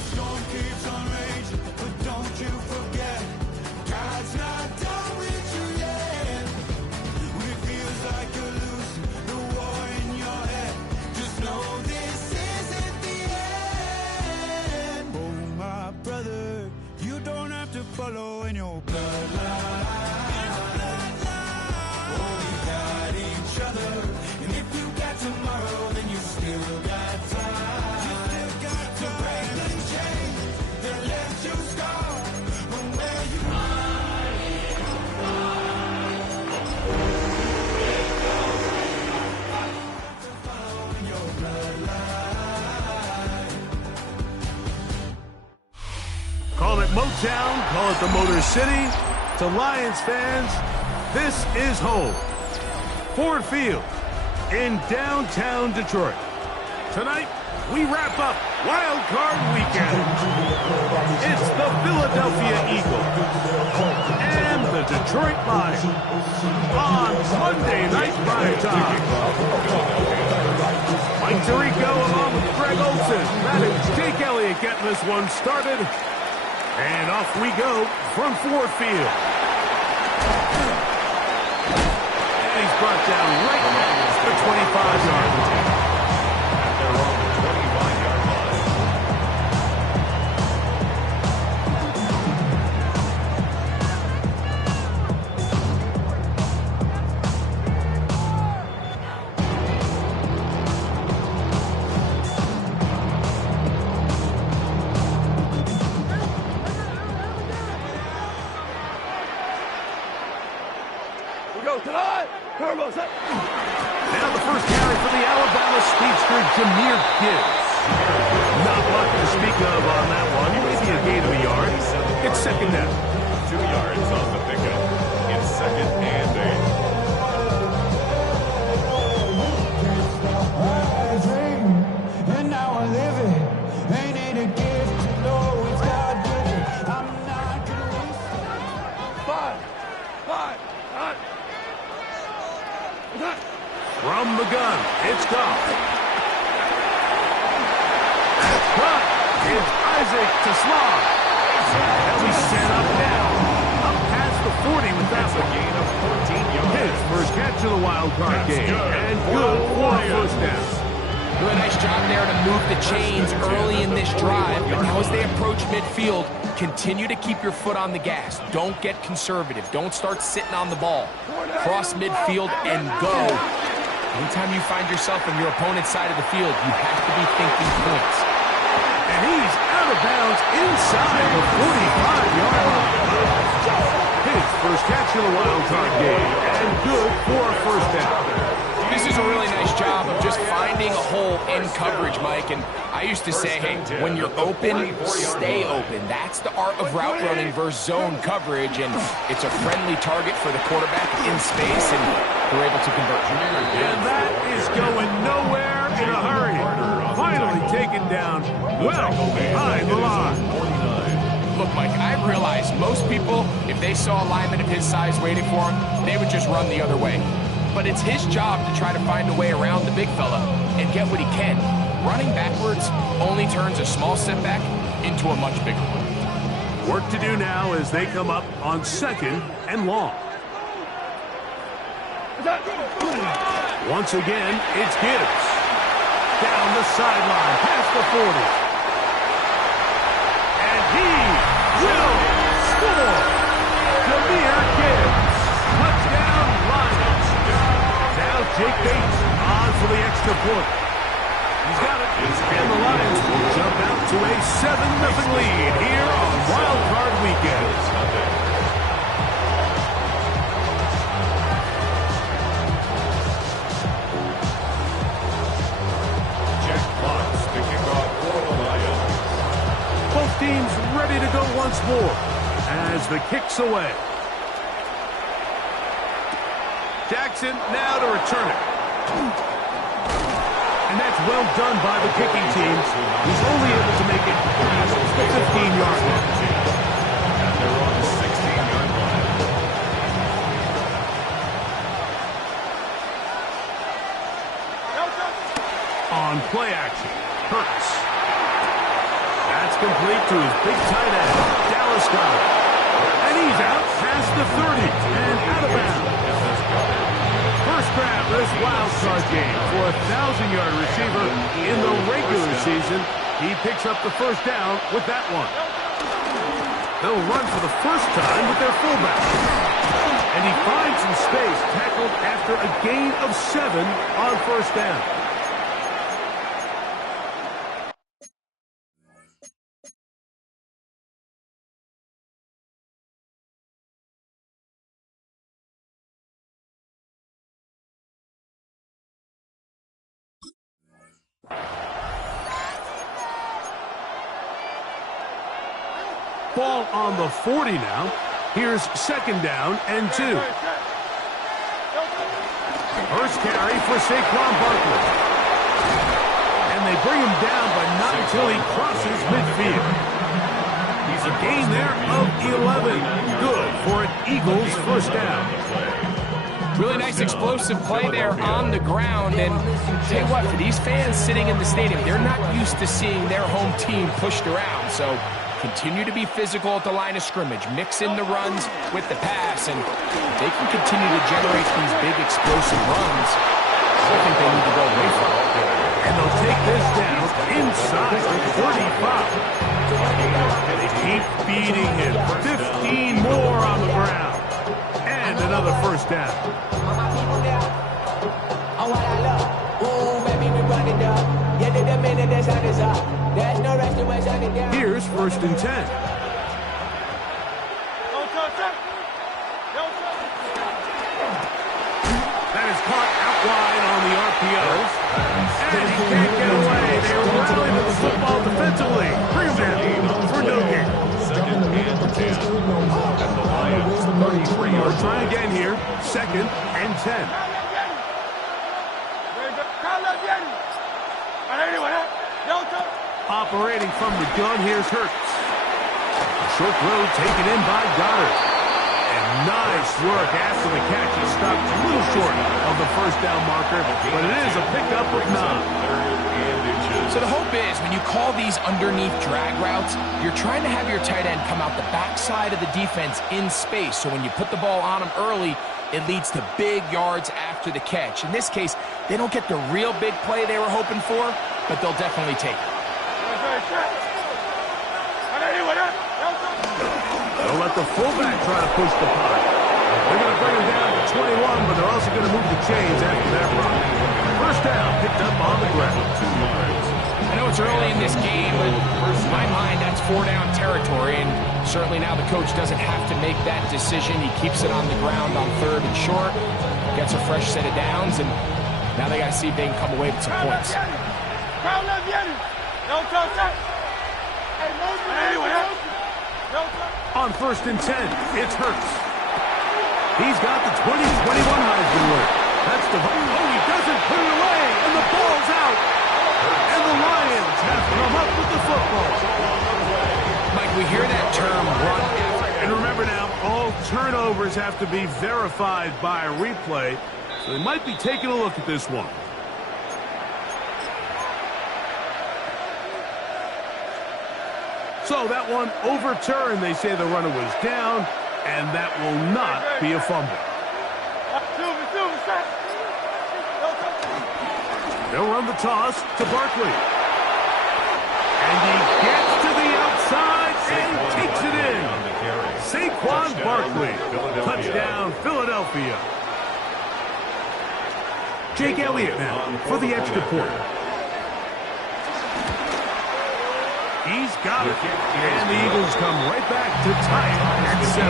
storm keeps on raging, but don't you forget, God's not done with you yet. When it feels like you're losing the war in your head, just know this isn't the end. Oh, my brother, you don't have to follow in your bloodline. Oh, we got each other, and if you got tomorrow, then you still got time. You still got to break the chain that left you scarred from where you follow in your bloodline. Call it Motown, call it the Motor City. To Lions fans, this is home. Ford Field in downtown Detroit. Tonight, we wrap up Wild Card Weekend. It's the Philadelphia Eagles and the Detroit Lions on Monday Night Primetime. Mike Tirico along with Greg Olson, that is Jake Elliott getting this one started. And off we go from Ford Field. And he's brought down right at the 25-yard line. They're on the 25-yard line. Now the first carry for the Alabama speedster, Jahmyr Gibbs. Not much to speak of on that one. Maybe a gain of a yard. It's second down. 2 yards on the pickup. It's 2nd and 8. And now I live it. Ain't it a gift to know it's God given? I'm not gonna waste it. From the gun, it's Goff. That's caught. It's Isaac to Slav. And we set up now. Up past the 40 with that one. A gain of 14 yards. His first catch of the wild card game. And good for a first down. Doing a nice job there to move the chains early in this drive. But now as they approach midfield, continue to keep your foot on the gas. Don't get conservative. Don't start sitting on the ball. Cross midfield and go. Anytime you find yourself on your opponent's side of the field, you have to be thinking points. And he's out of bounds inside the 45-yard line. His first catch of the wild card game. And good for a first down. This is a really nice job of just finding a hole in coverage, Mike. And I used to say, hey, when you're open, stay open. That's the art of route running versus zone coverage. And it's a friendly target for the quarterback in space, and they're able to convert. And that is going nowhere in a hurry. Finally taken down well behind the line. Look, Mike, I realize most people, if they saw a lineman of his size waiting for him, they would just run the other way. But it's his job to try to find a way around the big fella and get what he can. Running backwards only turns a small setback into a much bigger one. Work to do now as they come up on 2nd and long. Once again, it's Gibbs. Down the sideline, past the 40. And he will score. Jahmyr Gibbs. Touchdown, Lions. Now Jake Bates on for the extra point. He's got it. And the Lions will jump out to a 7-0 lead here on Wild Card Weekend. Both teams ready to go once more as the kick's away. Jackson now to return it. And that's well done by the kicking team. He's only able to make it past the 15-yard line. And they're on the 16-yard line. On play action, Hurts. That's complete to his big tight end, Dallas Goedert. And he's out past the 30 and out of bounds. First grab this wild card game for a 1,000-yard receiver in the regular season. He picks up the first down with that one. They'll run for the first time with their fullback. And he finds some space, tackled after a gain of 7 on first down. Ball on the 40 now. Here's second down and 2. First carry for Saquon Barkley. And they bring him down, but not until he crosses midfield. He's a gain there of 11. Good for an Eagles first down. Really nice explosive play there on the ground. And tell you what, for these fans sitting in the stadium, they're not used to seeing their home team pushed around. So continue to be physical at the line of scrimmage. Mix in the runs with the pass, and they can continue to generate these big explosive runs. I think they need to go away from it. And they'll take this down inside the 45. And they keep beating him. 15 more on the ground. And another first down. Here's first and 10. That is caught out wide on the RPOs. And he can't get away. They rally to the football defensively. Bring him down for no gain. Second and 10. At the Lions, 33 yards. We'll try again here. Second and 10. Operating from the gun, here's Hurts. A short throw taken in by Goddard. And nice work after the catch. He stopped a little short of the first down marker, but it is a pickup of 9. So the hope is when you call these underneath drag routes, you're trying to have your tight end come out the backside of the defense in space. So when you put the ball on him early, it leads to big yards after the catch. In this case, they don't get the real big play they were hoping for, but they'll definitely take it. They'll let the fullback try to push the punt. They're going to bring him down to 21, but they're also going to move the chains after that run. First down, picked up on the ground. I know it's early in this game, but in my mind, that's 4-down territory, and certainly now the coach doesn't have to make that decision. He keeps it on the ground on third and short, gets a fresh set of downs, and now they got to see if they can come away with some points. On first and 10, it's Hurts. He's got the 2021 Heisman winner. That's the... Oh, he doesn't put it away, and the ball's out. And the Lions have come up with the football. Mike, we hear that term, run effort. And remember now, all turnovers have to be verified by a replay, so they might be taking a look at this one. So that one overturned. They say the runner was down, and that will not be a fumble. They'll run the toss to Barkley. And he gets to the outside and takes it in. Saquon Barkley. Touchdown, Philadelphia. Jake Elliott now for the extra point. He's got it. And the Eagles come right back to tie it at 7.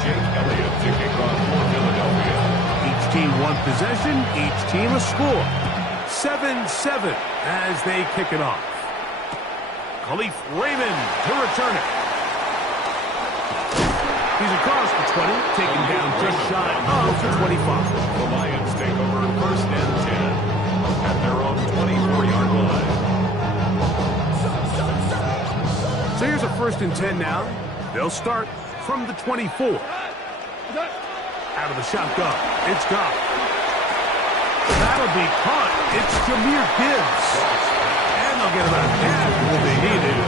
Jake Elliott to kick off for Philadelphia. Each team one possession, each team a score. 7-7 as they kick it off. Khalif Raymond to return it. He's across the 20, taken down just shy of the 25. The Lions take over first and 10. At their own 24-yard line. So here's a first and 10 now. They'll start from the 24. Out of the shotgun, it's gone. That'll be caught It's Jahmyr Gibbs. And they'll get about half of what they needed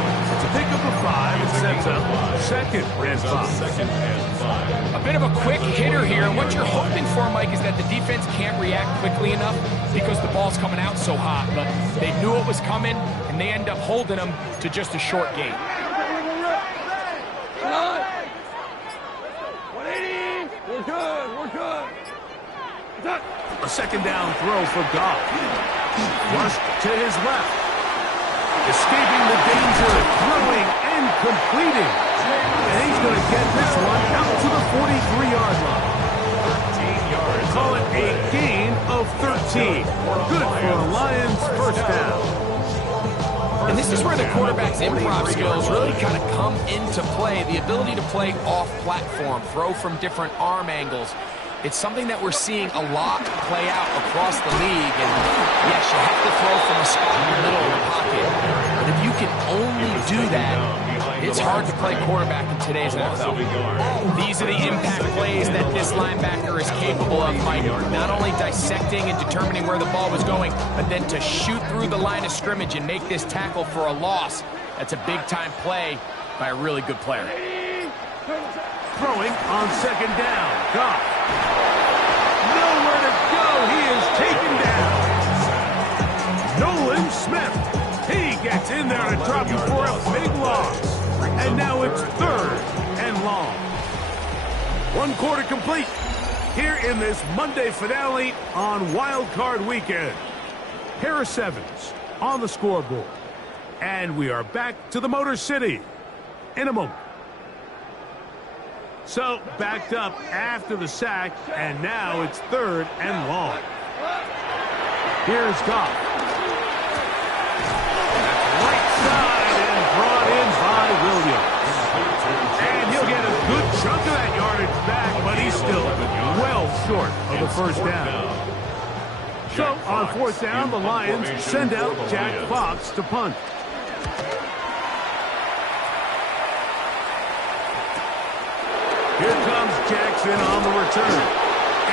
to pick up a 5 and sets up second and 5. A bit of a quick hitter here. And what you're hoping for, Mike, is that the defense can't react quickly enough because the ball's coming out so hot. But they knew it was coming, and they end up holding them to just a short gain. We're good. We're good. A second down throw for Goff. Flushed to his left. Escaping the danger, throwing and completing. And he's going to get this one out to the 43-yard line. 13 yards. Call it a gain of 13. Good for a Lions first down. And this is where the quarterback's improv skills really kind of come into play. The ability to play off-platform, throw from different arm angles. It's something that we're seeing a lot play out across the league. And yes, you have to throw from a spot in the middle of the pocket. But if you can only do that, it's hard to play quarterback in today's NFL. These are the impact plays that this linebacker is capable of, Mike. Not only dissecting and determining where the ball was going, but then to shoot through the line of scrimmage and make this tackle for a loss. That's a big-time play by a really good player. Throwing on second down. Goff. Nowhere to go. He is taken down. Nolan Smith. He gets in there to drop you for a big loss. And now it's third and long. One quarter complete here in this Monday finale on Wild Card Weekend. Harris Evans on the scoreboard. And we are back to the Motor City in a moment. So, backed up after the sack, and now it's third and long. Here's Goff. Right side and brought in by Williams. And he'll get a good chunk of that yardage back, but he's still well short of the first down. So, on fourth down, the Lions send out Jack Fox to punt. Here comes Jackson on the return.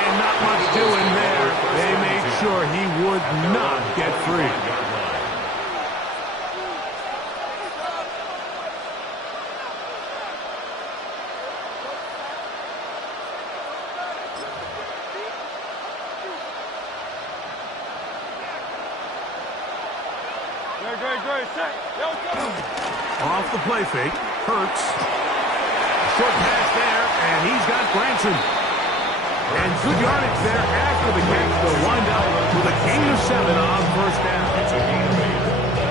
And not much doing there. They made sure he would not get free. Great. Off the play fake. Hurts. Short pass there, and he's got Granson. And good yardage there after the catch. They'll wind up with a gain of 7 on first down.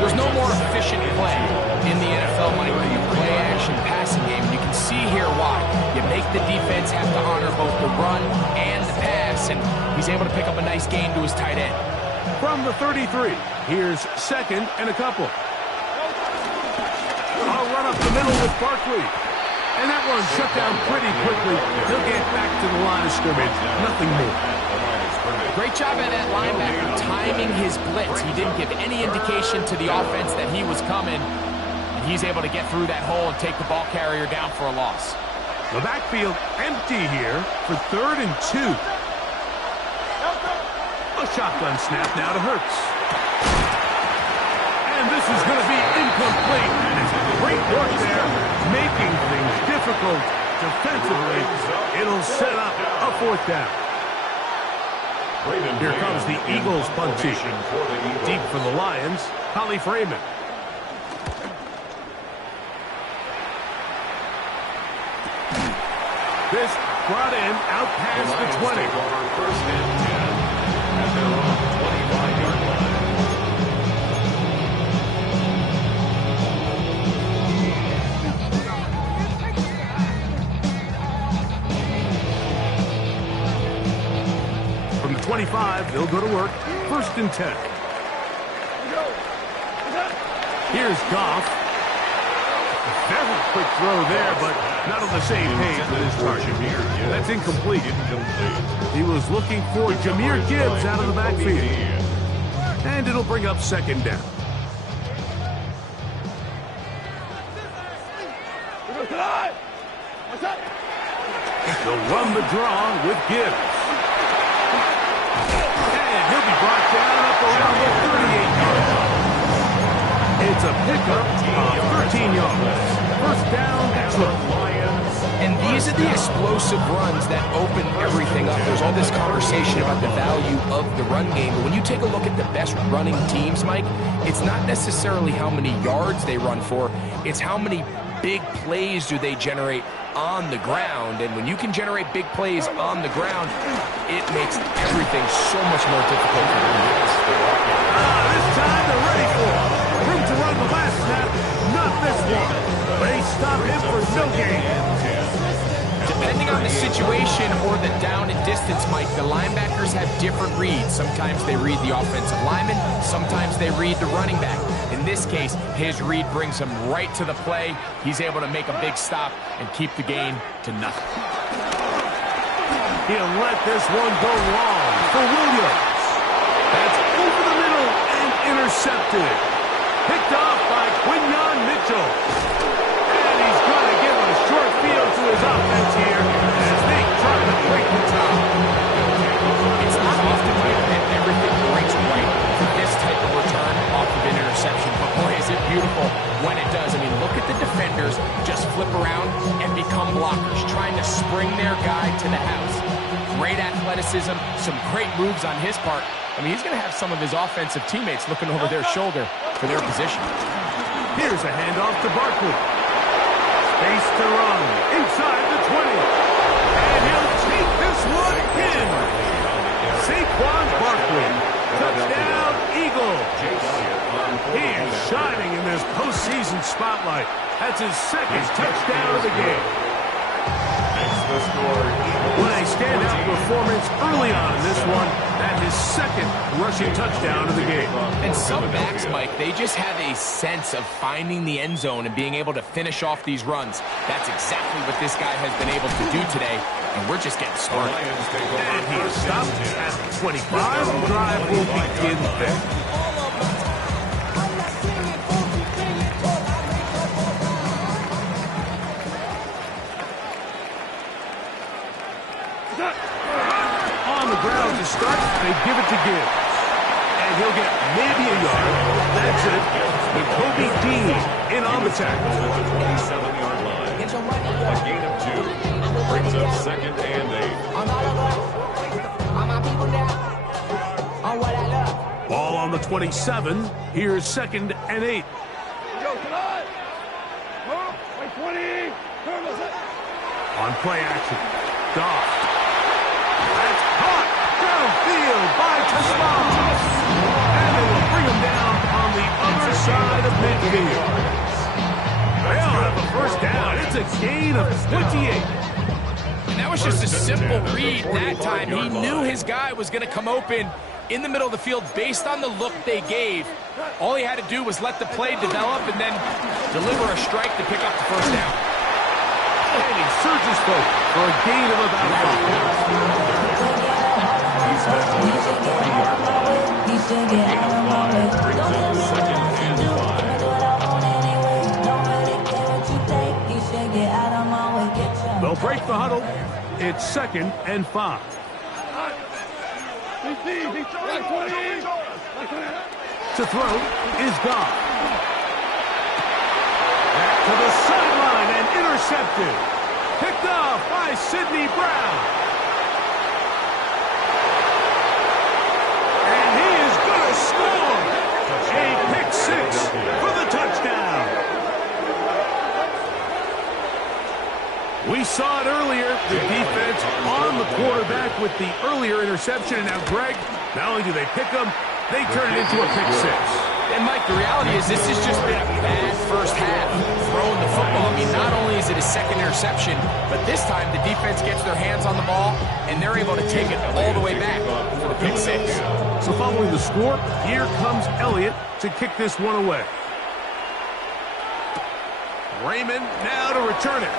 There's no more efficient play in the NFL, Mike, than the play-action passing game. And you can see here why. You make the defense have to honor both the run and the pass, and he's able to pick up a nice gain to his tight end. From the 33, here's second and a couple. I'll run up the middle with Barkley. And that one shut down pretty quickly. He'll get back to the line of scrimmage. Nothing more. Great job by that linebacker timing his blitz. He didn't give any indication to the offense that he was coming. And he's able to get through that hole and take the ball carrier down for a loss. The backfield empty here for third and 2. A shotgun snap now to Hurts. And this is going to be incomplete. Great work there, making things difficult defensively. It'll set up a fourth down. Here comes the Eagles punt team. Deep for the Lions, Holly Freeman. This brought in out past the 20. First and 10 at their own 25-yard line. From the 25, they'll go to work. First and 10. Here's Goff. Very quick throw there, but not on the same page with his target. That's incomplete. He was looking for Jahmyr Gibbs out of the backfield. And it'll bring up second down. They'll run the draw with Gibbs. And he'll be brought down up around pickup of 13 yards. First down, Detroit. And these are the explosive runs that open everything up. There's all this conversation about the value of the run game, but when you take a look at the best running teams, Mike, it's not necessarily how many yards they run for, it's how many big plays do they generate on the ground. And when you can generate big plays on the ground, it makes everything so much more difficult for the defense. This time they're ready for it. Room to run the last snap, not this one. They stop him for no gain. Depending on the situation or the down and distance, Mike, the linebackers have different reads. Sometimes they read the offensive lineman, sometimes they read the running back. In this case, his read brings him right to the play. He's able to make a big stop and keep the gain to nothing. He'll let this one go long for Williams. That's over the middle and intercepted. Picked off by Quinyon Mitchell. And he's going to give a short field to his offense here as they try to break the top. It's not often, Mike, that everything breaks right for this type of return off of an interception. But boy, is it beautiful when it does. I mean, look at the defenders just flip around and become blockers, trying to spring their guy to the house. Great athleticism, some great moves on his part. I mean, he's going to have some of his offensive teammates looking over their shoulder for their position. Here's a handoff to Barkley. Space to run inside the 20. And he'll take this one in. Saquon Barkley. Touchdown, Eagles. He is shining in this postseason spotlight. That's his second touchdown of the game. What a standout performance early on in this one, and his second rushing touchdown of the game. And some backs, Mike, they just have a sense of finding the end zone and being able to finish off these runs. That's exactly what this guy has been able to do today, and we're just getting started. And he stops at the 25. The drive will begin there. On the ground to start, they give it to Gibbs. And he'll get maybe a yard. That's it. With Kobe Dean in on the tackle. 27-yard line. A gain of 2. Brings up second and 8. Ball on the 27. Here's second and 8. Go tonight. Wait, 20. On play action. Goff. That's caught downfield by Tasman. And they will bring him down on the other side of midfield. They'll have a first down. It's a gain of 28. And that was just a simple read that time. He knew his guy was going to come open in the middle of the field based on the look they gave. All he had to do was let the play develop and then deliver a strike to pick up the first down. And he surges forward for a gain of about 5. He's back to the 40-yard line. Gain of 5. Brings up second and 5. They'll break the huddle. It's second and 5. To throw is Goff. Back to the sideline and intercepted. Picked off by Sidney Brown. And he is going to score. A pick six for the touchdown. We saw it earlier, the defense on the quarterback with the earlier interception. And now, Greg, not only do they pick them, they turn it into a pick six. And, Mike, the reality is this has just been a bad first half throwing the football. I mean, not only is it a second interception, but this time the defense gets their hands on the ball, and they're able to take it all the way back for the pick six. So following the score, here comes Elliott to kick this one away. Raymond now to return it.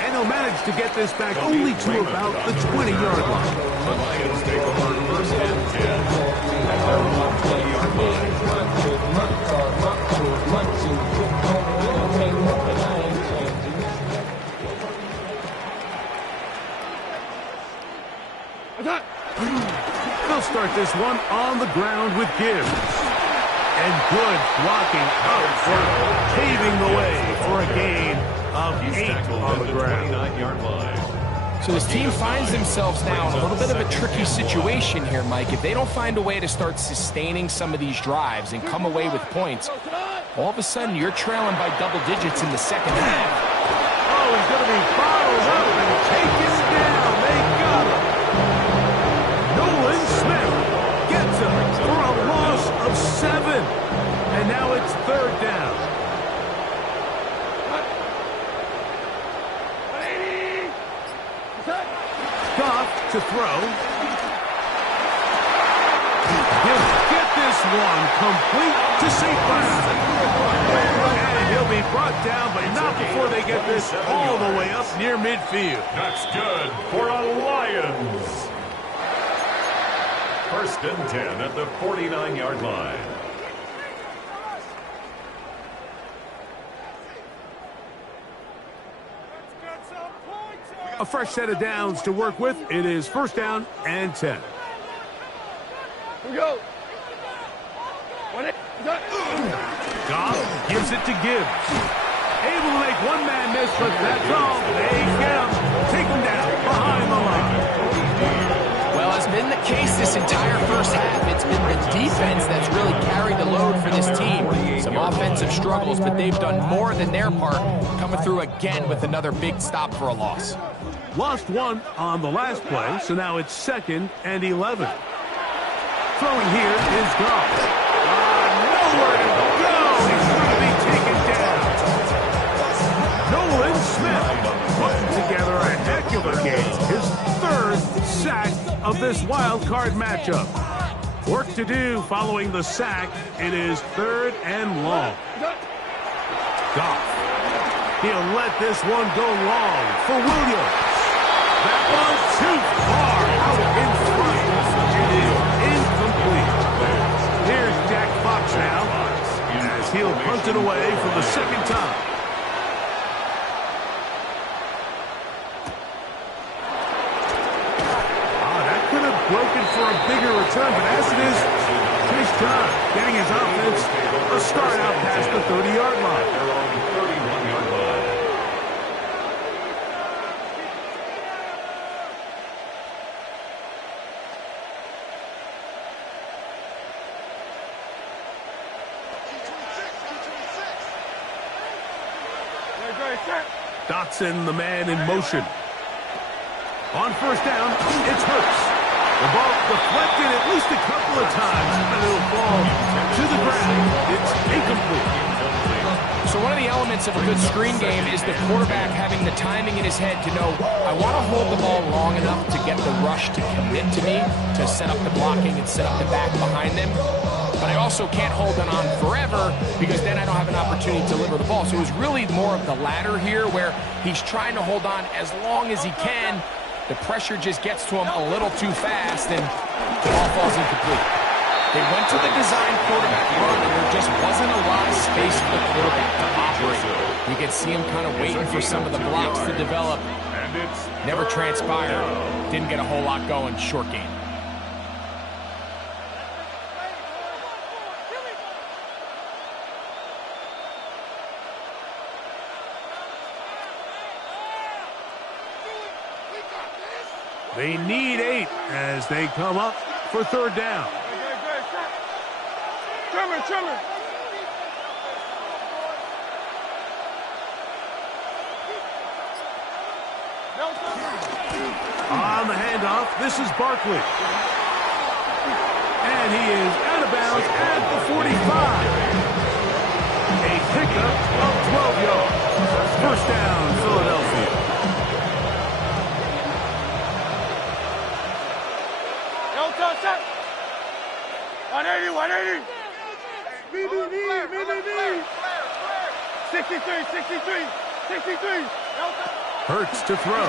And he'll manage to get this back only to about the 20-yard line. The Lions take over first and 10. At their 20-yard line. They'll start this one on the ground with Gibbs. And good blocking up for paving the way for a gain of 8 on the ground. 29-yard line. So this team finds themselves now in a little bit of a tricky situation here, Mike. If they don't find a way to start sustaining some of these drives and come away with points, all of a sudden you're trailing by double digits in the second half. Oh, he's going to be bottled up and taken down. They got him. Nolan Smith gets him for a loss of 7. And now it's 3rd down. 180. Goff to throw. He'll get this one complete to St. Brown. And he'll be brought down, but not before they get this all the way up near midfield. That's good for a Lions. 1st and 10 at the 49-yard line. A fresh set of downs to work with. It is 1st down and 10. Here we go. Goff gives it to Gibbs. Able to make one man miss, but that's all. They get him. Take him down behind the line. Well, as been the case this entire first half, it's been the defense that's really carried the load for this team. Some offensive struggles, but they've done more than their part, coming through again with another big stop for a loss. Lost 1 on the last play, so now it's 2nd and 11. Throwing here is Goff. Nowhere to go. He's going to be taken down. Nolan Smith putting together a heck of a game. His 3rd sack of this wild card matchup. Work to do following the sack. It is 3rd and long. Goff. He'll let this one go long for Williams. That one's too far out in front. It is incomplete. Here's Jack Fox now as he'll punt it away for the 2nd time. That could have broken for a bigger return, but as it is, nice job getting his offense a start out past the 30-yard line. They're on the 31-yard line. Dotson, the man in motion. On 1st down, it's Hurts. The ball deflected at least a couple of times, and it'll fall to the ground. It's incomplete. So one of the elements of a good screen game is the quarterback having the timing in his head to know, I want to hold the ball long enough to get the rush to commit to me, to set up the blocking and set up the back behind them. But I also can't hold it on forever because then I don't have an opportunity to deliver the ball. So it was really more of the latter here where he's trying to hold on as long as he can. The pressure just gets to him a little too fast and the ball falls incomplete. They went to the design quarterback run and there just wasn't a lot of space for the quarterback to operate. You could see him kind of waiting for some of the blocks to develop. Never transpired. Didn't get a whole lot going. Short game. They need 8 as they come up for 3rd down. Trimmer. On the handoff, this is Barkley. And he is out of bounds at the 45. A pickup of 12 yards. 1st down, Philadelphia. Set. 180. Me. 63. Hurts to throw.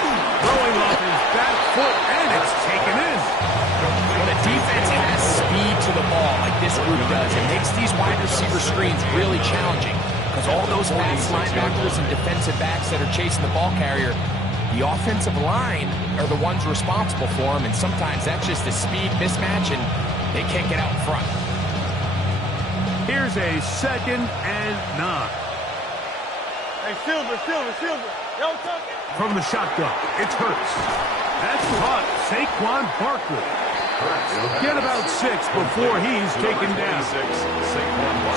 Throwing off his back foot, and it's taken in. When a defense has speed to the ball like this group does, it makes these wide receiver screens really challenging because all those fast linebackers and defensive backs that are chasing the ball carrier, the offensive line are the ones responsible for them, and sometimes that's just a speed mismatch, and they can't get out in front. Here's a 2nd and 9. Hey, Silver. Yo, touch. From the shotgun, it's Hurts. That's caught. Saquon Barkley. He'll get about 6 before he's taken down.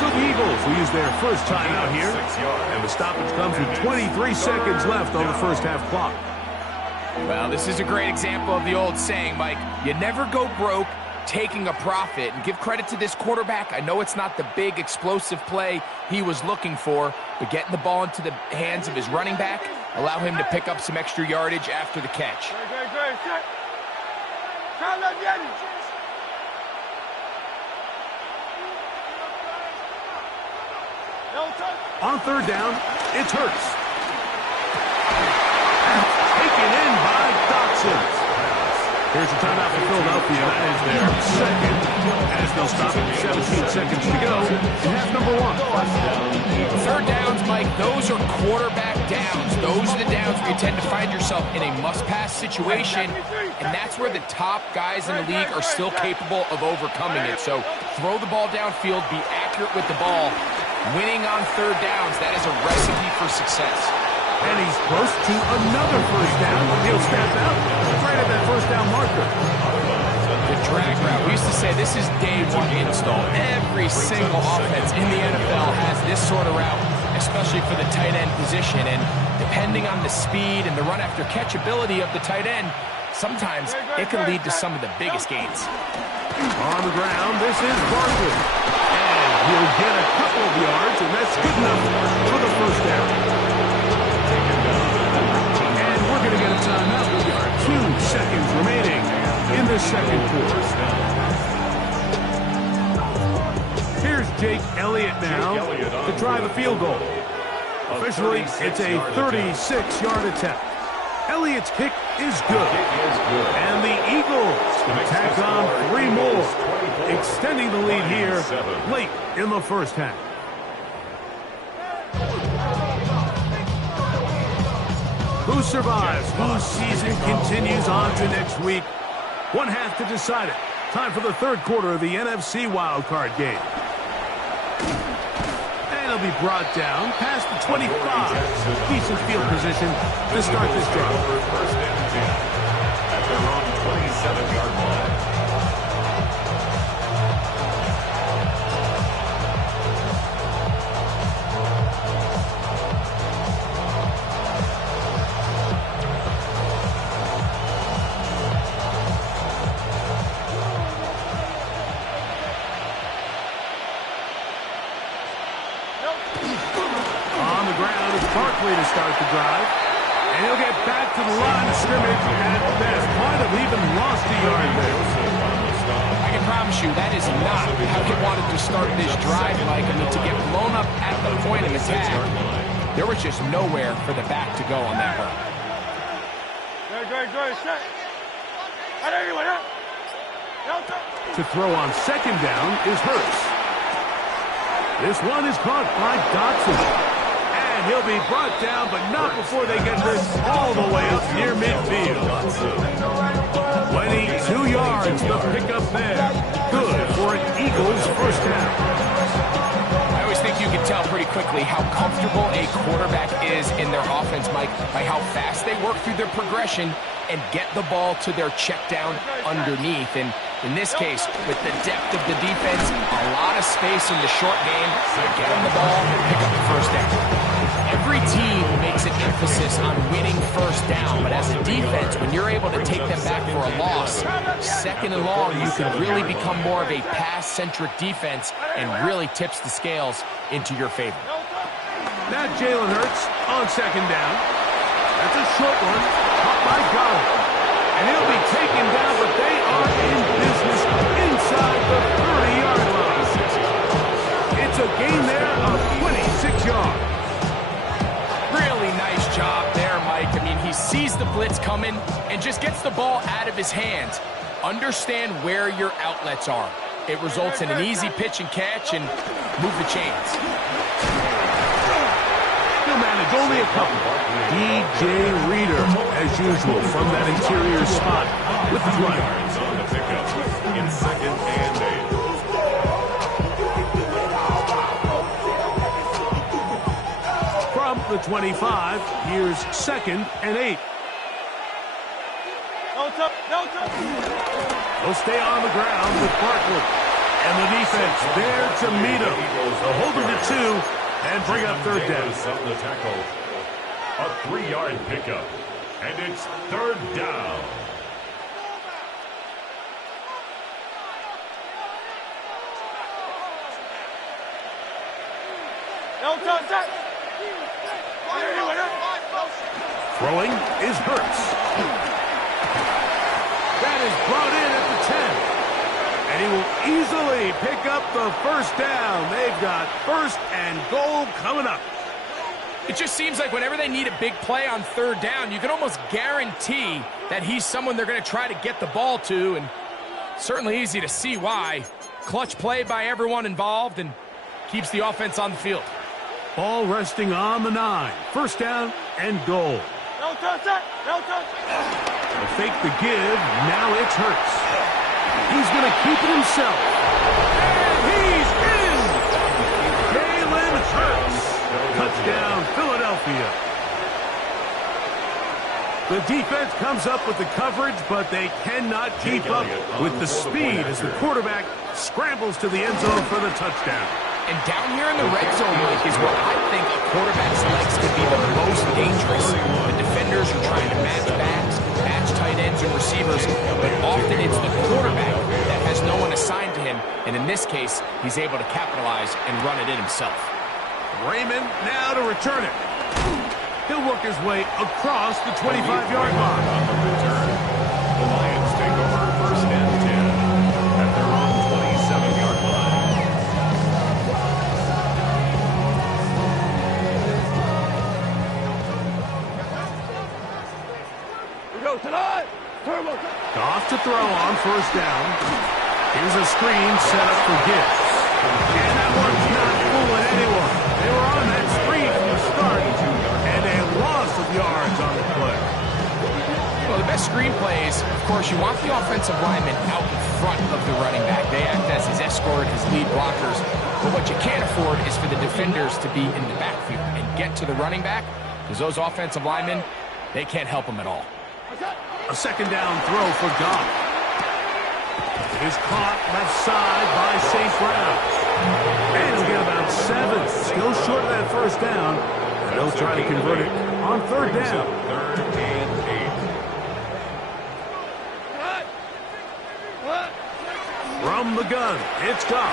So the Eagles will use their first timeout here. And the stoppage comes with 23 seconds left on the first half clock. Well, this is a great example of the old saying, Mike. You never go broke taking a profit. And give credit to this quarterback. I know it's not the big explosive play he was looking for, but getting the ball into the hands of his running back allow him to pick up some extra yardage after the catch. Great. Set. Count up, Yeti. Yo, touch. On 3rd down, it's Hurts. Taken in by Dotson. Here's a timeout for Philadelphia. That is their 2nd. As they'll stop it with 17 seconds to go in half number 1. 3rd downs, Mike, those are quarterback downs. Those are the downs where you tend to find yourself in a must-pass situation, and that's where the top guys in the league are still capable of overcoming it. So throw the ball downfield, be accurate with the ball. Winning on 3rd downs, that is a recipe for success. And he's close to another 1st down. He'll step out right at that 1st down marker. The drag route. We used to say this is day 1 install. Every single offense in the NFL has this sort of route, especially for the tight end position. And depending on the speed and the run after catch ability of the tight end, sometimes it can lead to some of the biggest gains. On the ground, this is Barkley. And he'll get a couple of yards, and that's good enough for the 1st down. And we're going to get a timeout. We are 2 seconds remaining in the 2nd quarter. Here's Jake Elliott now to try the field goal. Officially, it's a 36-yard attempt. Elliott's kick is good. And the Eagles tack on 3 more, extending the lead here late in the 1st half. Who survives? Whose season continues on to next week? 1 half to decide it. Time for the 3rd quarter of the NFC wildcard game. And it'll be brought down past the 25. Decent field position to start this drive. First and 10 at their own 27-yard line. Barkley to start the drive. And he'll get back to the line of scrimmage at best. Might have even lost a yard there. I can promise you that is not how he wanted to start this drive, Mike. I mean, to get blown up at the point of attack, there was just nowhere for the back to go on that run. Great. Set. To throw on 2nd down is Hurts. This one is caught by Dotson. He'll be brought down, but not before they get this all the way up near midfield. 22 yards to pick up there. Good for an Eagles 1st down. I always think you can tell pretty quickly how comfortable a quarterback is in their offense, Mike, by how fast they work through their progression and get the ball to their check down underneath. And in this case, with the depth of the defense, a lot of space in the short game, get them the ball, pick up the 1st down. Every team makes an emphasis on winning 1st down, but as a defense, when you're able to take them back for a loss, 2nd and long, you can really become more of a pass-centric defense and really tips the scales into your favor. Now Jalen Hurts on 2nd down. That's a short one, caught by Goddard. And he'll be taken down, but they are in business inside the 30-yard line. It's a gain there of 26 yards. Really nice job there, Mike. I mean, he sees the blitz coming and just gets the ball out of his hands. Understand where your outlets are. It results in an easy pitch and catch and move the chains. He'll manage only a couple. DJ Reader, as usual, from that interior spot with the run. On the pickup in 2nd and 8. 25. Here's 2nd and 8. No touch, no touch. They'll stay on the ground with Barkley. And the defense there to meet him. They'll hold him to 2 and bring up 3rd down. On the tackle. A 3-yard pickup. And it's 3rd down. No touch, touch. Throwing is Hurts. That is brought in at the 10. And he will easily pick up the 1st down. They've got 1st and goal coming up. It just seems like whenever they need a big play on 3rd down, you can almost guarantee that he's someone they're going to try to get the ball to, and certainly easy to see why. Clutch play by everyone involved and keeps the offense on the field. Ball resting on the 9. 1st down and goal. No touch, touch. No touch. The fake the give. Now it's Hurts. He's going to keep it himself. And he's in! Jalen Hurts. Touchdown, Philadelphia. The defense comes up with the coverage, but they cannot keep up with the speed as the quarterback scrambles to the end zone for the touchdown. And down here in the red zone, Mike, is where I think a quarterback's legs could be the most dangerous. The defenders are trying to match backs, match tight ends and receivers, but often it's the quarterback that has no one assigned to him, and in this case, he's able to capitalize and run it in himself. Raymond now to return it. He'll work his way across the 25-yard line. On the return, the Lions take over 1st and 10 at their own 27-yard line. Goff to throw on 1st down. Here's a screen set up for Gibbs. And that one's not fooling anyone. They were on that screen from the start, and a loss of yards on the play. Well, the best screen plays, of course, you want the offensive lineman out in front of the running back. They act as his escort, his lead blockers. But what you can't afford is for the defenders to be in the backfield and get to the running back, because those offensive linemen, they can't help him at all. A 2nd down throw for Goff. It is caught left side by St. Brown. And he'll get about 7. Still short of that 1st down. And they'll try to convert it on 3rd down. 3rd and 8. From the gun, it's Goff.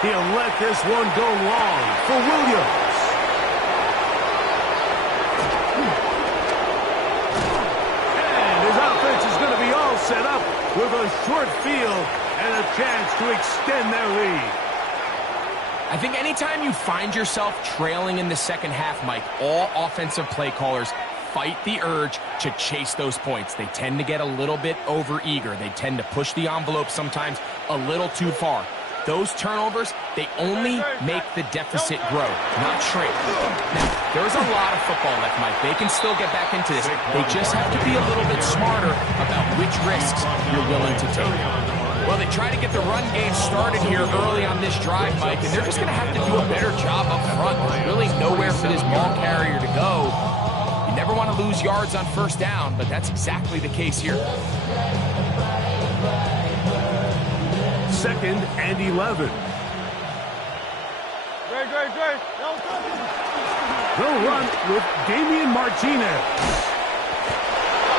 He'll let this one go long for Williams. Set up with a short field and a chance to extend their lead. I think anytime you find yourself trailing in the 2nd half, Mike, all offensive play callers fight the urge to chase those points. They tend to get a little bit overeager. They tend to push the envelope sometimes a little too far. Those turnovers, they only make the deficit grow, not shrink. Now, there is a lot of football left, Mike. They can still get back into this. They just have to be a little bit smarter about which risks you're willing to take. Well, they try to get the run game started here early on this drive, Mike, and they're just going to have to do a better job up front. There's really nowhere for this ball carrier to go. You never want to lose yards on 1st down, but that's exactly the case here. 2nd and 11. Great. No touch. They'll run with Damian Martinez.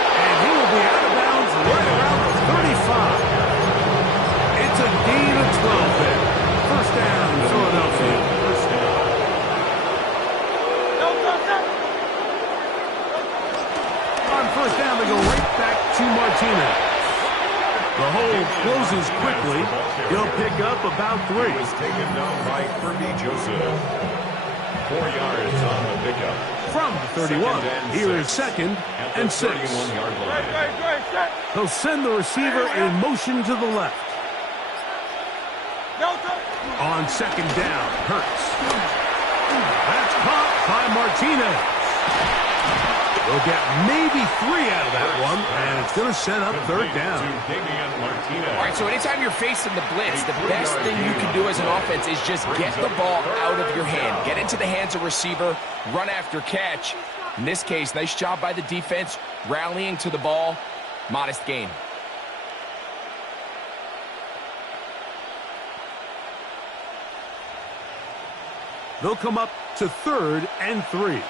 And he will be out of bounds right around the 35. It's a gain of 12 there. 1st down, Philadelphia. 1st down. No touch. On 1st down, they go right back to Martinez. The hole closes quickly. He'll pick up about 3. He was taken down by Kirby Joseph. 4 yards on the pickup. From the 31, here is 2nd and 6. 31-yard line. They'll send the receiver in motion to the left. No touch. On 2nd down, Hurts. That's caught by Martinez. They'll get maybe 3 out of that one, and it's going to set up third down. All right, so anytime you're facing the blitz, the best thing you can do as an offense is just get the ball out of your hand. Get into the hands of receiver, run after catch. In this case, nice job by the defense, rallying to the ball. Modest gain. They'll come up to 3rd and 3.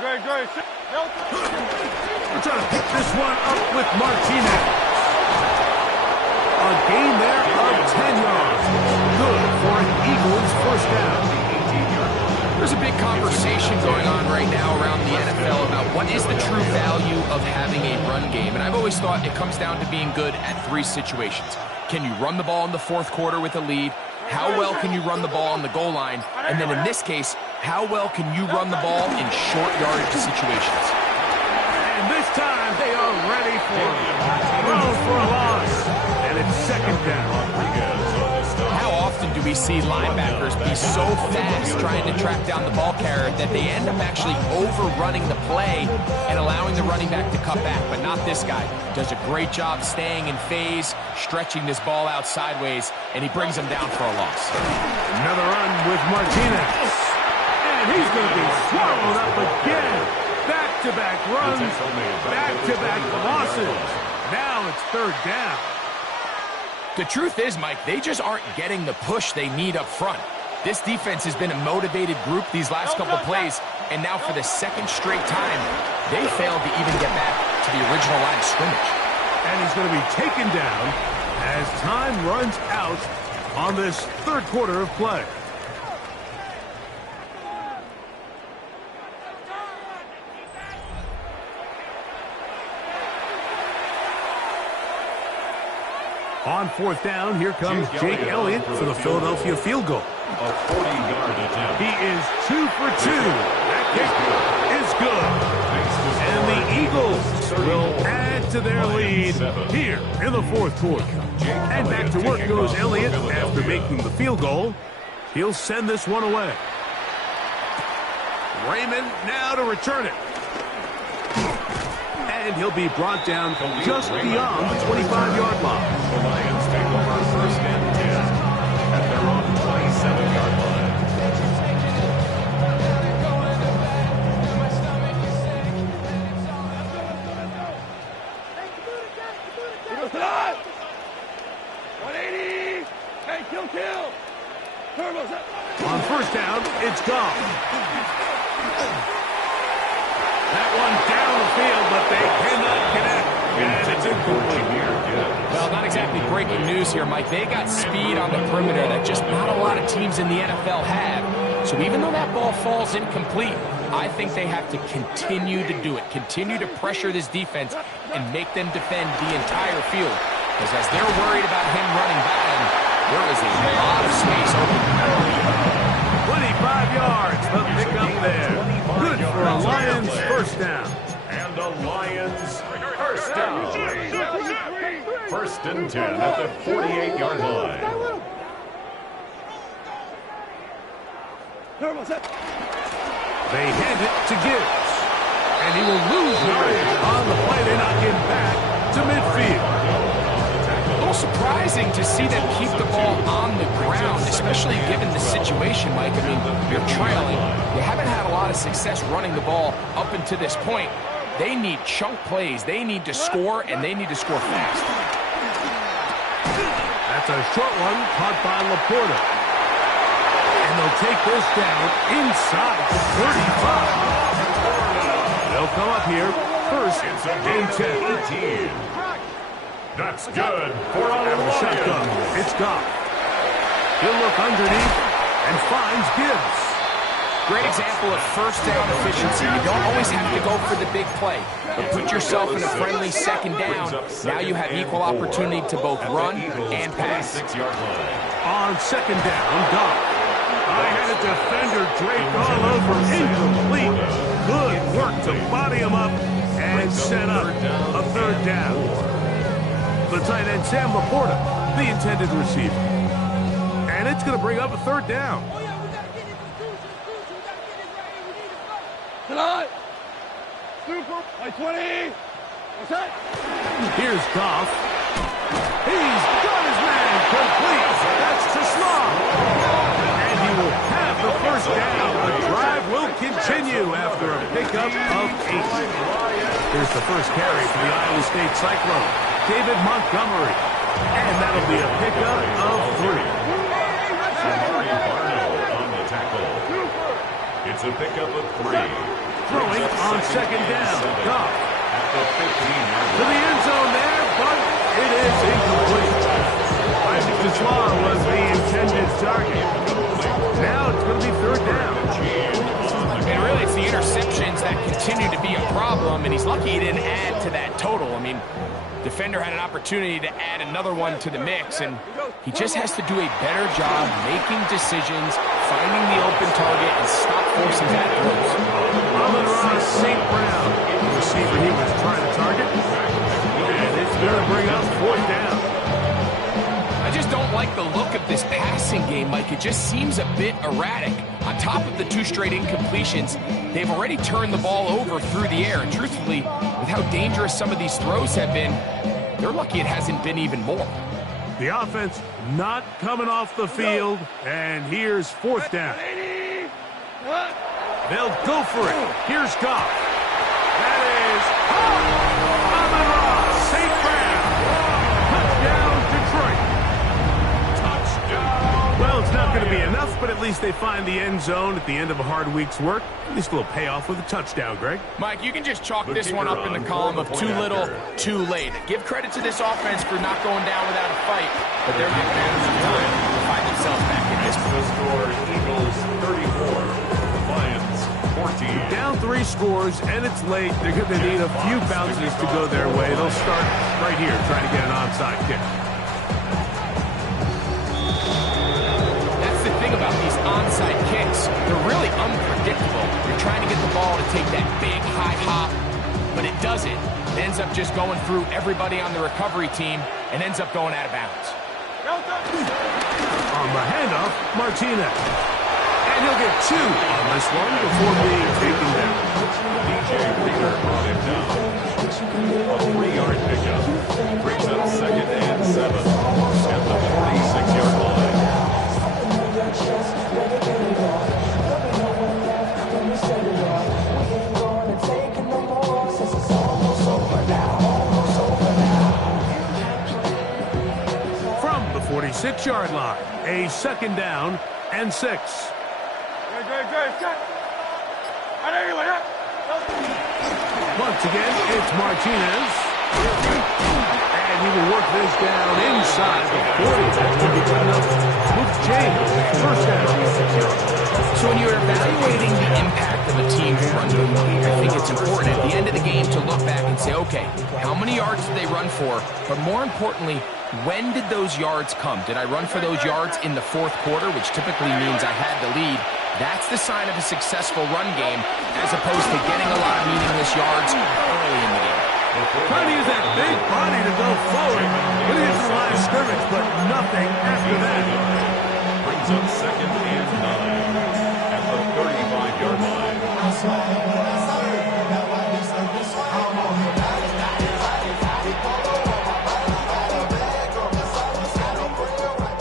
Great. We're trying to pick this one up with Martinez. A gain there of 10 yards. Good for an Eagles first down. There's a big conversation going on right now around the NFL about what is the true value of having a run game. And I've always thought it comes down to being good at 3 situations. Can you run the ball in the 4th quarter with a lead? How well can you run the ball on the goal line? And then in this case, how well can you run the ball in short yardage situations? And this time they are ready for it. Throw for a loss. And it's 2nd down. How often do we see linebackers be so fast trying to track down the ball carrier that they end up actually overrunning the play and allowing the running back to cut back? But not this guy. Does a great job staying in phase, stretching this ball out sideways, and he brings him down for a loss. Another run with Martinez. And he's going to be swallowed up again. Back-to-back runs, back-to-back losses. Now it's 3rd down. The truth is, Mike, they just aren't getting the push they need up front. This defense has been a motivated group these last couple plays, and now for the 2nd straight time, they failed to even get back to the original line of scrimmage. And he's going to be taken down as time runs out on this 3rd quarter of play. On 4th down, here comes Jake Elliott for the Philadelphia field goal. A 40-yard attempt. He is 2 for 2. That kick is good. And the Eagles will add to their lead here in the 4th quarter. And back to work goes Elliott after making the field goal. He'll send this one away. Raymond now to return it. And he'll be brought down just beyond the 25-yard line. The Lions take over 1st and 10 at their own 27-yard line. On 1st down, it's gone. That one down the field, but they cannot connect. And it's incomplete. Well, not exactly breaking news here, Mike. They got speed on the perimeter that just not a lot of teams in the NFL have. So even though that ball falls incomplete, I think they have to continue to do it. Continue to pressure this defense and make them defend the entire field. Because as they're worried about him running by them, there is a lot of space open. 25 yards, the pickup there. Good for a Lions first down. And the Lions first down. 1st and 10 at the 48-yard line. They hand it to Gibbs. And he will lose yardage on the play. They knock him back to midfield. A little surprising to see them keep the ball on the ground, especially given the situation, Mike. I mean, you're trailing. You haven't had a lot of success running the ball up until this point. They need chunk plays. They need to score, and they need to score fast. That's a short one caught by Laporta. And they'll take this down inside the 35. They'll come up here 1st and 10. That's good for a Out of the shotgun, it's Goff. He'll look underneath and finds Gibbs. Great example of first down efficiency. You don't always have to go for the big play, but put yourself in a friendly 2nd down. Now you have equal opportunity to both run and pass. On 2nd down, Goff. I had a defender draped all over, incomplete. Good work to body him up and set up a 3rd down. The tight end, Sam Laporta, the intended receiver. And it's going to bring up a 3rd down. Tonight. Super. By 20. What's that? Here's Goff. He's got his man complete. That's to Slaw. And he will have the first down. The drive will continue after a pickup of 8. Here's the first carry for the Iowa State Cyclone, David Montgomery. And that'll be a pickup of 3. On the tackle. It's a pickup of 3. Throwing on second down. Goff. At the 15-yard To the end zone there, but it is incomplete. Isaac DeSlaw was the intended target. Now it's going to be third down. And really, it's the interceptions that continue to be a problem, and he's lucky he didn't add to that total. I mean, defender had an opportunity to add another one to the mix, and he just has to do a better job making decisions, finding the open target, and stop forcing bad throws. Amon-Ra St. Brown, the receiver he was trying to target, and it's going to bring up fourth down. I just don't like the look of this passing game, Mike. It just seems a bit erratic. On top of the 2 straight incompletions, they've already turned the ball over through the air. And truthfully, with how dangerous some of these throws have been, they're lucky it hasn't been even more. The offense not coming off the field, and here's fourth down. They'll go for it. Here's Goff. That is Amon-Ra St. Brown. Touchdown, Detroit. Well, it's not going to be enough, but at least they find the end zone at the end of a hard week's work. At least a little payoff with a touchdown, Greg. Mike, you can just chalk this one up in the column of too little, too late. Give credit to this offense for not going down without a fight, but they're getting banners of time to find themselves back in this one. The score, Eagles 34, Lions 14. Down 3 scores, and it's late. They're going to need a few bounces to go their way. They'll start right here trying to get an onside kick. About these onside kicks, they're really unpredictable. You're trying to get the ball to take that big high hop, but it doesn't. It ends up just going through everybody on the recovery team and ends up going out of bounds. On the handoff, Martinez. And he'll get 2 on this one before being taken down. DJ Reader brought him down. A 3-yard pickup. Brings up 2nd and 7 at the 46-yard line. From the 46-yard line, a 2nd down and 6. Once again, it's Martinez. And he will work this down inside the 40. That will be good enough. Luke James, first down. So when you're evaluating the impact of a team's run game, I think it's important at the end of the game to look back and say, okay, how many yards did they run for? But more importantly, when did those yards come? Did I run for those yards in the 4th quarter, which typically means I had the lead? That's the sign of a successful run game, as opposed to getting a lot of meaningless yards early in the game. Trying to use that big body to go forward. When he gets to the line of scrimmage, but nothing after that. Brings up 2nd and 9 at the 35-yard line.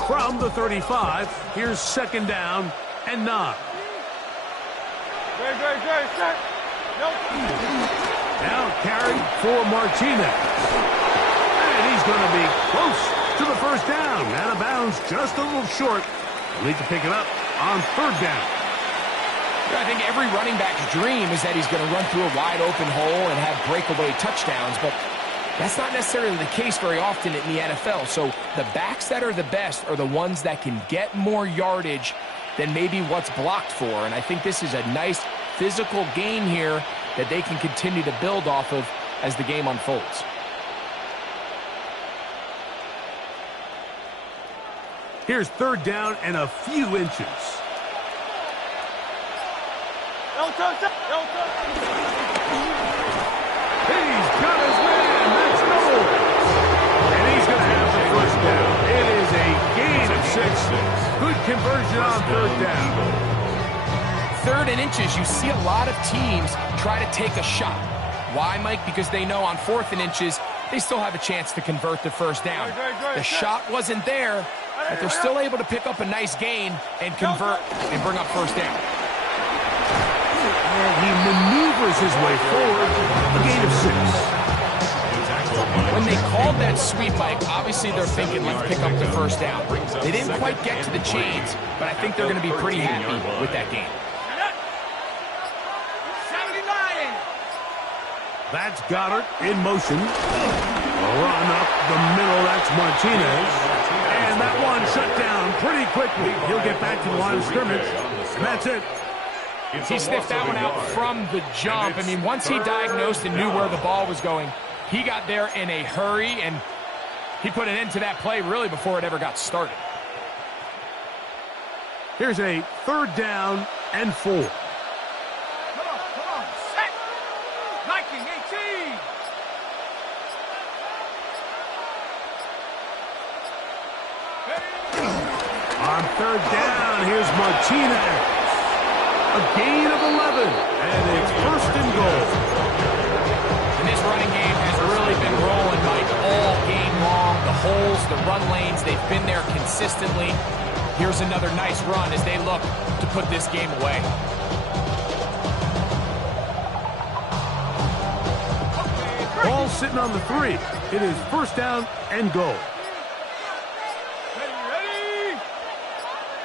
From the 35, here's 2nd down and 9. Set. Now carry for Martinez. And he's going to be close to the first down. Out of bounds, just a little short. They'll need to pick it up on 3rd down. I think every running back's dream is that he's going to run through a wide open hole and have breakaway touchdowns, but that's not necessarily the case very often in the NFL. So the backs that are the best are the ones that can get more yardage than maybe what's blocked for. And I think this is a nice physical game here that they can continue to build off of as the game unfolds. Here's 3rd down and a few inches. He's got his man. That's double. And he's going to have the first down. It is a gain of 6. Good conversion on 3rd down. 3rd and inches, you see a lot of teams try to take a shot. Why, Mike? Because they know on 4th and inches, they still have a chance to convert the first down. The shot wasn't there, but they're still able to pick up a nice gain and convert and bring up first down. And he maneuvers his way forward, a gain of 6. When they called that sweep, Mike, obviously they're thinking, let's pick up the first down. They didn't quite get to the chains, but I think they're going to be pretty happy with that game. That's Goddard in motion. Run up the middle, that's Martinez. And that one shut down pretty quickly. He'll get back to the line of scrimmage, and that's it. He sniffed that one out from the jump. I mean, once he diagnosed and knew where the ball was going, he got there in a hurry, and he put an end to that play really before it ever got started. Here's a 3rd down and 4. Come on, set. Viking 18. On 3rd down, here's Martinez. A gain of 11, and it's 1st and goal. And this running game has really been rolling, Mike, all game long. The holes, the run lanes, they've been there consistently. Here's another nice run as they look to put this game away. Ball sitting on the 3. It is 1st down and goal. Ready?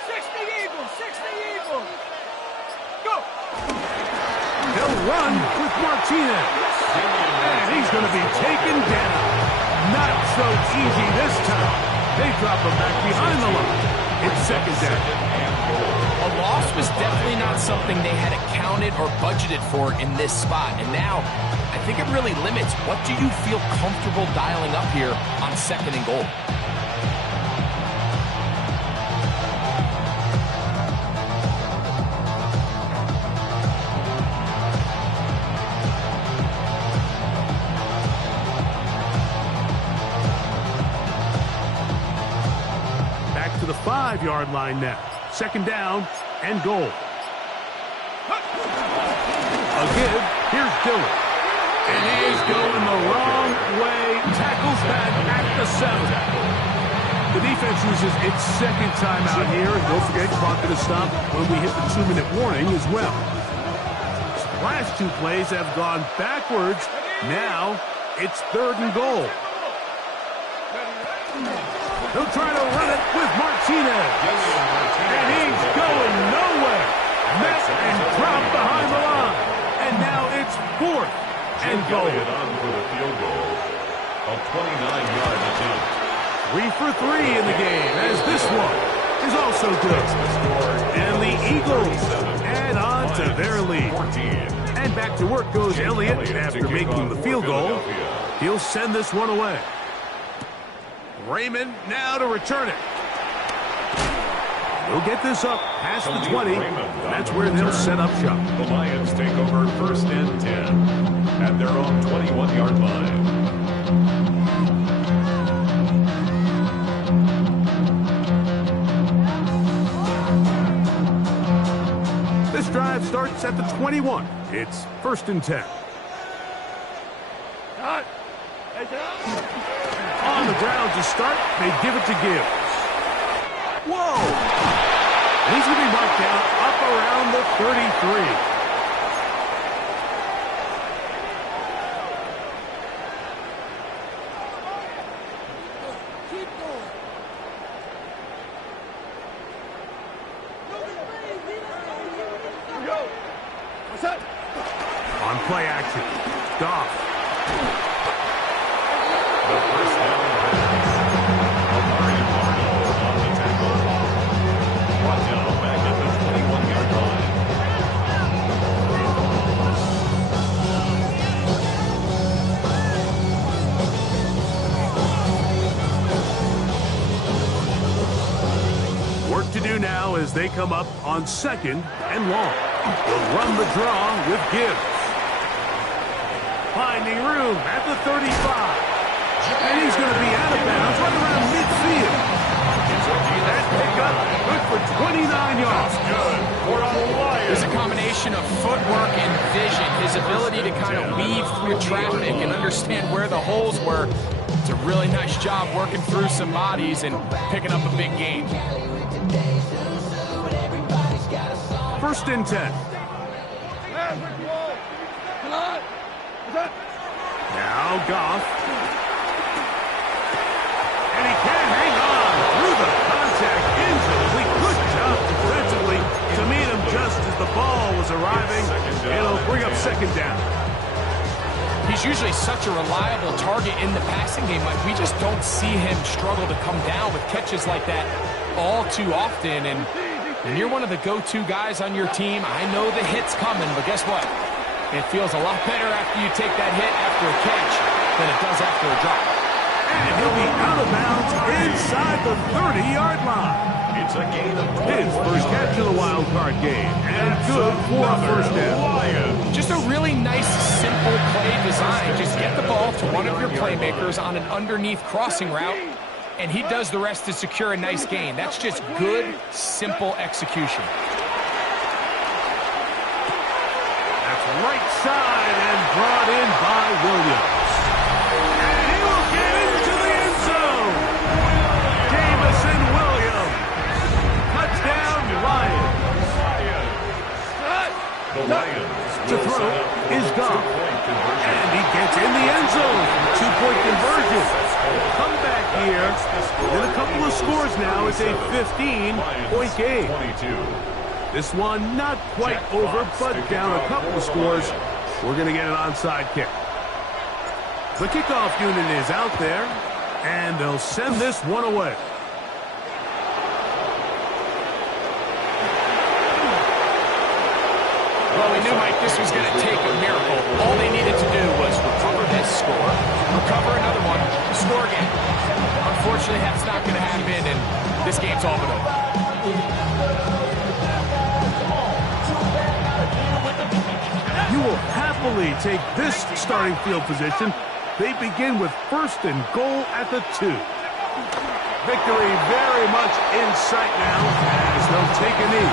60 Eagles, 60 Eagles. Go. They'll run with Martinez. And he's going to be taken down. Not so easy this time. They drop him back behind the line. It's 2nd down. A loss was definitely not something they had accounted or budgeted for in this spot. And now, I think it really limits what do you feel comfortable dialing up here on 2nd and goal. To the 5-yard line now. 2nd down and goal. A give. Here's Dillon. And he is going the wrong way. Tackles back at the 7. The defense uses its 2nd timeout here. And don't forget, clock to stop when we hit the 2-minute warning as well. Last 2 plays have gone backwards. Now it's 3rd and goal. He'll try to run it with Martinez. And he's going nowhere. Met and dropped behind the line. And now it's 4th and goal. On for the field goal. A 29-yard attempt. 3 for 3 in the game, as this one is also good. And the Eagles add on to their lead. And back to work goes Elliott after making the field goal. He'll send this one away. Raymond now to return it. He'll get this up past the 20. That's where they'll set up shop. The Lions take over 1st and 10 at their own 21-yard line. This drive starts at the 21. It's 1st and 10. On the ground to start, they give it to Gibbs. Whoa! He's going to be marked down up around the 33. On play action, Goff. The 1st down pass. Omarion Arnold on the tackle. Brought down back at the 21-yard line. Work to do now as they come up on 2nd and long. They'll run the draw with Gibbs. Finding room at the 35. And he's going to be out of bounds right around midfield. That pickup good for 29 yards. Good for the Lions. There's a combination of footwork and vision, his ability to kind of weave through traffic and understand where the holes were. It's a really nice job working through some bodies and picking up a big gain. 1st and 10. Now Goff. And he can't hang on through the contact. Incomplete. Good job defensively to meet him just as the ball was arriving. It'll bring up 2nd down. He's usually such a reliable target in the passing game. Like, we just don't see him struggle to come down with catches like that all too often. And when you're one of the go-to guys on your team, I know the hit's coming, but guess what? It feels a lot better after you take that hit after a catch than it does after a drop. And he'll be out of bounds inside the 30-yard line. It's a gain of 20. His first catch of the wild card game. And good for a 1st down. Just a really nice, simple play design. Just get the ball to one of your playmakers on an underneath crossing route, and he does the rest to secure a nice gain. That's just good, simple execution. That's right side and brought in by Williams. And he will get into the end zone. Jamison Williams. Touchdown, Lions. The Lions To throw is gone. And he gets in the end zone. 2-point conversion. Come back here. In a couple of scores now, it's a 15-point game. 22. This one not quite over, but down a couple of scores. We're going to get an onside kick. The kickoff unit is out there, and they'll send this one away. Well, we knew, Mike, this was going to take a miracle. All they needed to do was recover this score, recover another one, score again. Unfortunately, that's not going to happen, and this game's all but over. You will happily take this starting field position. They begin with 1st and goal at the 2. Victory very much in sight now as they'll take a knee.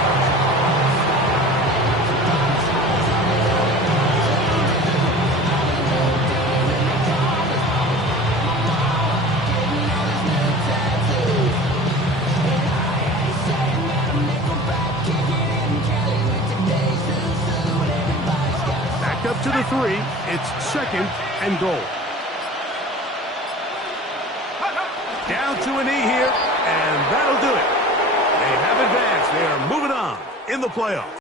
Up to the 3, it's 2nd and goal. Down to a knee here, and that'll do it. They have advanced. They are moving on in the playoffs.